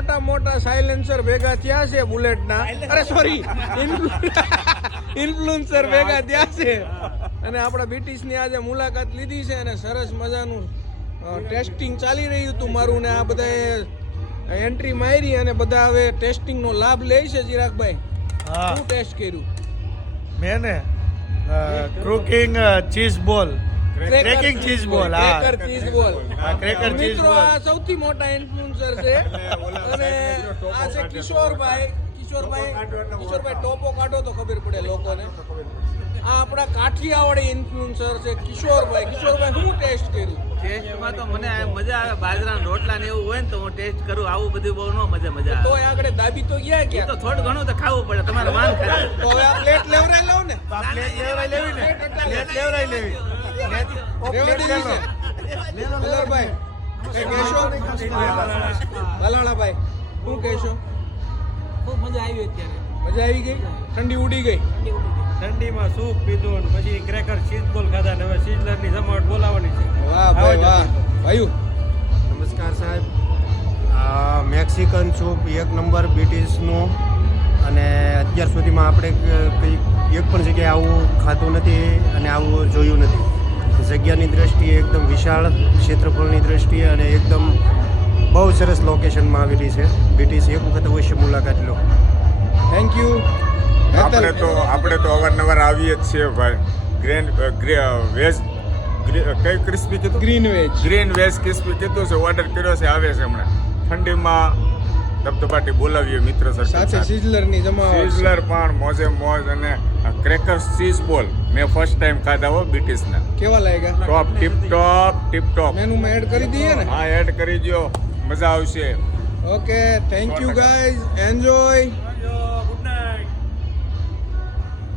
મોટા મોટા સાયલેન્સર ભેગા થયા છે બુલેટના, અરે સોરી ઇન્ફ્લુએન્સર ભેગા થયા છે અને આપણા BTSની આજે મુલાકાત લીધી છે અને સરસ મજાનું ટેસ્ટિંગ ચાલી રહ્યું હતું મારું ને આ બધાએ એન્ટ્રી મારી અને બધા હવે ટેસ્ટિંગનો લાભ લે છે. ચિરાગભાઈ શું ટેસ્ટ કર્યું? મેં ને ક્રુકિંગ cheese ball, cracking cheese ball, cracker cheese ball. Cracker cheese મિત્રો બોલ. આ સૌથી મોટા ઇન્ફ્લુએન્સર છે અને આ છે કિશોરભાઈ ટોપો કાઢો તો ખબર પડે લોકોને. આ આપણા કાઠિયાવાડી ઇન્ફ્લુએન્સર છે કિશોરભાઈ. કિશોરભાઈ શું ટેસ્ટ કર્યું? ટેસ્ટમાં તો મને મજા આવે, બાજરાના રોટલા ને એવું હોય ને તો હું ટેસ્ટ કરું. આવું બધું બહુ ન મજા તો આવે. આગળ દાબી તો ગયા એ કે તો થોડું ઘણું તો ખાવું પડે, તમારે માન ખાય. તો હવે આ પ્લેટ લેવરાઈ લઉં ને, પ્લેટ લેવરાઈ લેવી ને, પ્લેટ લેવરાઈ લેવી. રેવા દેવી છે. કલરભાઈ કઈ કહેશો? લાલાભાઈ શું કહેશો? ખૂબ મજા આવી અત્યારે. મજા આવી ગઈ? ઠંડી ઉડી ગઈ? ઠંડીમાં સૂપ પીધું ને પછી ક્રેકર ચીઝ બોલ ખાધા ને હવે સિઝલરની જમાવટ બોલાવવાની છે. વાહ ભાઈ વાહ. ભાઈઓ નમસ્કાર સાહેબ. મેક્સિકન સૂપ એક નંબર BTSનું, અને અત્યાર સુધીમાં આપણે કંઈ એક પણ જગ્યાએ આવું ખાધું નથી અને આવું જોયું નથી. જગ્યાની દ્રષ્ટિએ એકદમ વિશાળ, ક્ષેત્રફળની દ્રષ્ટિએ અને એકદમ બહુ સરસ લોકેશનમાં આવેલી છે. BTS એક વખત અવશ્ય મુલાકાત લો. Thank you. આપણે તો અવારનવાર આવીએ જ છીએ ભાઈ. વેજ કઈ ક્રિસ્પી કીધું? Green veg. Green veg crispy કીધું છે, ઓર્ડર કર્યો છે, આવે છે હમણાં. ઠંડીમાં ધબધબાટી બોલાવીએ મિત્ર સાથે સર્કલ. સિઝલરની જમાવટ. સિઝલર પણ મોજે મોજ અને ક્રેકર્સ ચીઝ બોલ મેં ફર્સ્ટ ટાઈમ ખાધા હો BTSના. કેવા લાગ્યા? ટોપ ટીપ ટોપ. મેનુમાં એડ કરી દઈએ ને? હા, એડ કરી દો, મજા આવશે. Okay thank you guys, enjoy.